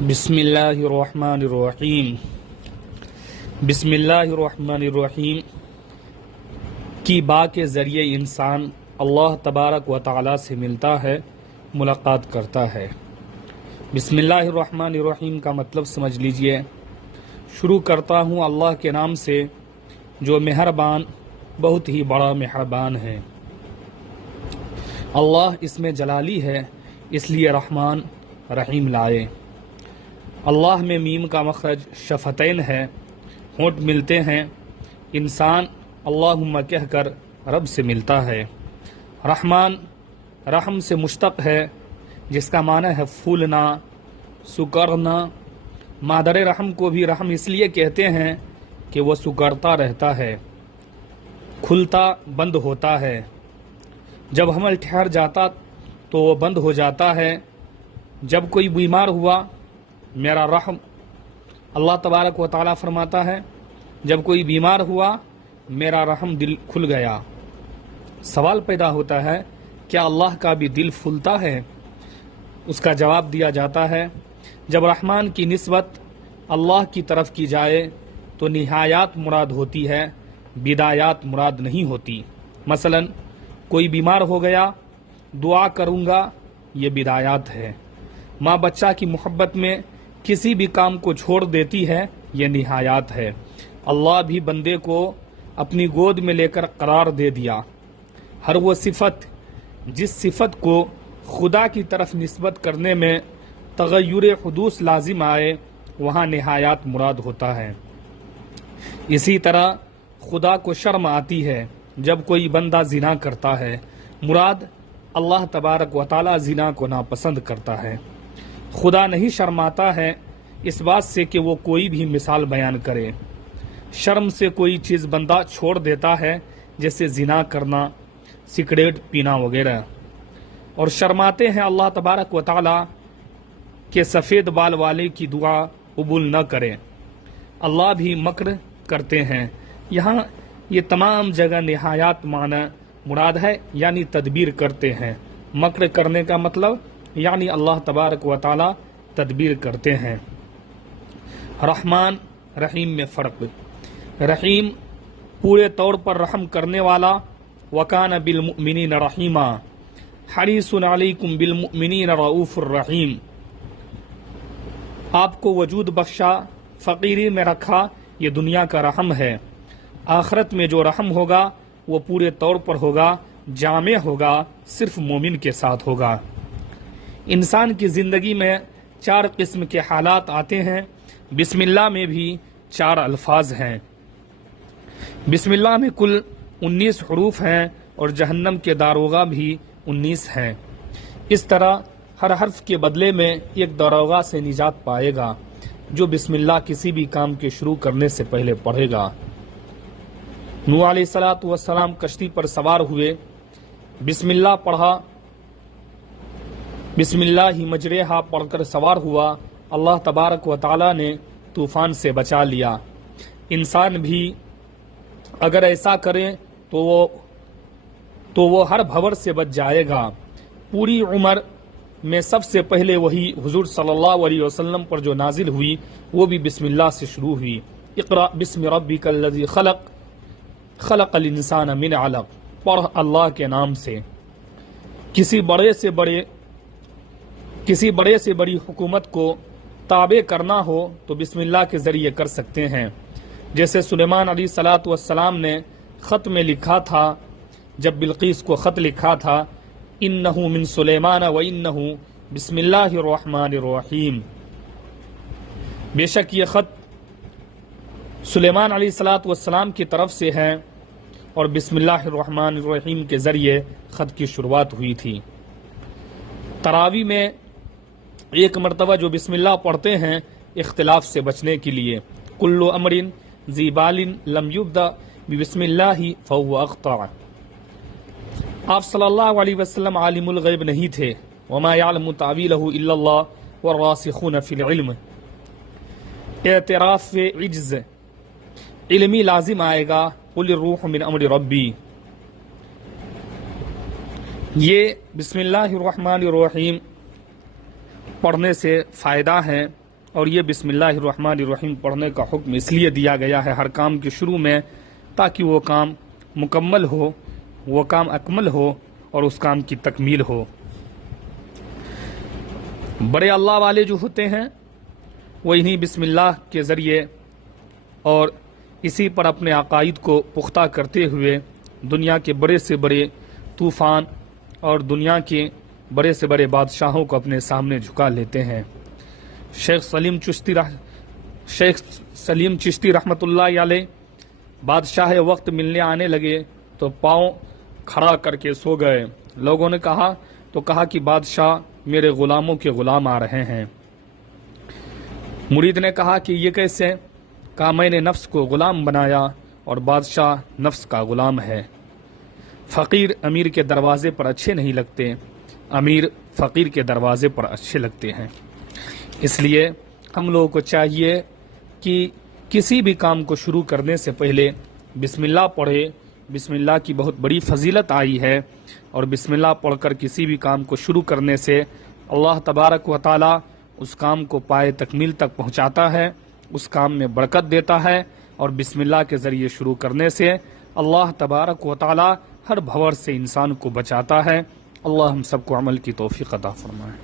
بسم اللہ الرحمن الرحیم بسم اللہ الرحمن الرحیم کی با کے ذریعے انسان اللہ تبارک و تعالی سے ملتا ہے، ملاقات کرتا ہے۔ بسم اللہ الرحمن الرحیم کا مطلب سمجھ لیجئے۔ شروع کرتا ہوں اللہ کے نام سے جو مہربان، بہت ہی بڑا مہربان ہے۔ اللہ اس میں جلالی ہے، اس لیے رحمان رحیم لائے۔ اللہ میں میم کا مخرج شفتین ہے، ہونٹ ملتے ہیں۔ انسان اللہم کہہ کر رب سے ملتا ہے۔ رحمان رحم سے مشتق ہے، جس کا معنی ہے پھولنا، سکڑنا۔ مادر رحم کو بھی رحم اس لیے کہتے ہیں کہ وہ سکڑتا رہتا ہے، کھلتا بند ہوتا ہے۔ جب حمل ٹھہر جاتا تو وہ بند ہو جاتا ہے۔ جب کوئی بیمار ہوا، میرا رحم، اللہ تبارک و تعالیٰ فرماتا ہے جب کوئی بیمار ہوا میرا رحم دل کھل گیا۔ سوال پیدا ہوتا ہے کیا اللہ کا بھی دل پھولتا ہے؟ اس کا جواب دیا جاتا ہے جب رحمان کی نسبت اللہ کی طرف کی جائے تو نہایات مراد ہوتی ہے، بدایات مراد نہیں ہوتی۔ مثلا کوئی بیمار ہو گیا، دعا کروں گا، یہ بدایات ہے۔ ماں بچہ کی محبت میں کسی بھی کام کو چھوڑ دیتی ہے، یہ نہایات ہے۔ اللہ بھی بندے کو اپنی گود میں لے کر قرار دے دیا۔ ہر وہ صفت جس صفت کو خدا کی طرف نسبت کرنے میں تغیر حدوث لازم آئے، وہاں نہایات مراد ہوتا ہے۔ اسی طرح خدا کو شرم آتی ہے جب کوئی بندہ زنا کرتا ہے، مراد اللہ تبارک و تعالی زنا کو ناپسند کرتا ہے۔ خدا نہیں شرماتا ہے اس بات سے کہ وہ کوئی بھی مثال بیان کرے۔ شرم سے کوئی چیز بندہ چھوڑ دیتا ہے، جیسے زنا کرنا، سگریٹ پینا وغیرہ، اور شرماتے ہیں اللہ تبارک و تعالی کہ سفید بال والے کی دعا قبول نہ کرے۔ اللہ بھی مکر کرتے ہیں۔ یہاں یہ تمام جگہ نہایات معنی مراد ہے، یعنی تدبیر کرتے ہیں۔ مکر کرنے کا مطلب یعنی اللہ تبارک و تعالی تدبیر کرتے ہیں۔ رحمان رحیم میں فرق۔ رحیم پورے طور پر رحم کرنے والا، وکان بالمؤمنین رحیما، حریص علیکم بالمؤمنین رؤوف الرحیم۔ آپ کو وجود بخشا، فقیری میں رکھا، یہ دنیا کا رحم ہے۔ آخرت میں جو رحم ہوگا وہ پورے طور پر ہوگا، جامع ہوگا، صرف مومن کے ساتھ ہوگا۔ انسان کی زندگی میں 4 قسم کے حالات آتے ہیں۔ بسم اللہ میں بھی 4 الفاظ ہیں۔ بسم اللہ میں کل 19 حروف ہیں اور جہنم کے داروغہ بھی 19 ہیں۔ اس طرح ہر حرف کے بدلے میں ایک داروغہ سے نجات پائے گا جو بسم اللہ کسی بھی کام کے شروع کرنے سے پہلے پڑھے گا۔ نوح علیہ السلام کشتی پر سوار ہوئے، بسم اللہ پڑھا، بسم اللہ مجریہا پڑھ کر سوار ہوا، اللہ تبارک و تعالی نے طوفان سے بچا لیا۔ انسان بھی اگر ایسا کرے تو وہ ہر بھور سے بچ جائے گا۔ پوری عمر میں سب سے پہلے وہی حضور صلی اللہ علیہ وسلم پر جو نازل ہوئی وہ بھی بسم اللہ سے شروع ہوئی۔ اقرأ بسم ربک الذی خلق، خلق الانسان من علق، پڑھ اللہ کے نام سے۔ کسی بڑے سے بڑی حکومت کو تابع کرنا ہو تو بسم اللہ کے ذریعے کر سکتے ہیں۔ جیسے سلیمان علیہ السلام نے خط میں لکھا تھا، جب بلقیس کو خط لکھا تھا، انہ من سلیمان و انہ بسم اللہ الرحمن الرحیم۔ بے شک یہ خط سلیمان علیہ السلام کی طرف سے ہے اور بسم اللہ الرحمن الرحیم کے ذریعے خط کی شروعات ہوئی تھی۔ تراوی میں ایک مرتبہ جو بسم اللہ پڑھتے ہیں اختلاف سے بچنے کے لیے۔ کل امر ذی بال لم یبدأ بسم اللہ فهو اخطأ۔ آپ صلی اللہ علیہ وسلم عالم الغیب نہیں تھے، وما یعلم تعویلہ الا اللہ والراسخون فی العلم۔ اعتراف عجز علمی لازم آئے گا، قل الروح من امر ربی۔ یہ بسم اللہ الرحمن الرحیم پڑھنے سے فائدہ ہے اور یہ بسم اللہ الرحمن الرحیم پڑھنے کا حکم اس لیے دیا گیا ہے ہر کام کے شروع میں، تاکہ وہ کام مکمل ہو، وہ کام اکمل ہو اور اس کام کی تکمیل ہو۔ بڑے اللہ والے جو ہوتے ہیں وہ انہی بسم اللہ کے ذریعے اور اسی پر اپنے عقائد کو پختہ کرتے ہوئے دنیا کے بڑے سے بڑے طوفان اور دنیا کے بڑے سے بڑے بادشاہوں کو اپنے سامنے جھکا لیتے ہیں۔ شیخ سلیم چشتی رحمۃ اللہ علیہ بادشاہ وقت ملنے آنے لگے تو پاؤں کھڑا کر کے سو گئے۔ لوگوں نے کہا کہ بادشاہ میرے غلاموں کے غلام آ رہے ہیں۔ مرید نے کہا کہ یہ کیسے؟ کہا میں نے نفس کو غلام بنایا اور بادشاہ نفس کا غلام ہے۔ فقیر امیر کے دروازے پر اچھے نہیں لگتے، امیر فقیر کے دروازے پر اچھے لگتے ہیں۔ اس لیے ہم لوگوں کو چاہیے کہ کسی بھی کام کو شروع کرنے سے پہلے بسم اللہ پڑھے۔ بسم اللہ کی بہت بڑی فضیلت آئی ہے، اور بسم اللہ پڑھ کر کسی بھی کام کو شروع کرنے سے اللہ تبارک و تعالی اس کام کو پائے تکمیل تک پہنچاتا ہے، اس کام میں برکت دیتا ہے، اور بسم اللہ کے ذریعے شروع کرنے سے اللہ تبارک و تعالی ہر بھور سے انسان کو بچاتا ہے۔ اللہ ہم سب کو عمل کی توفیق عطا فرمائے۔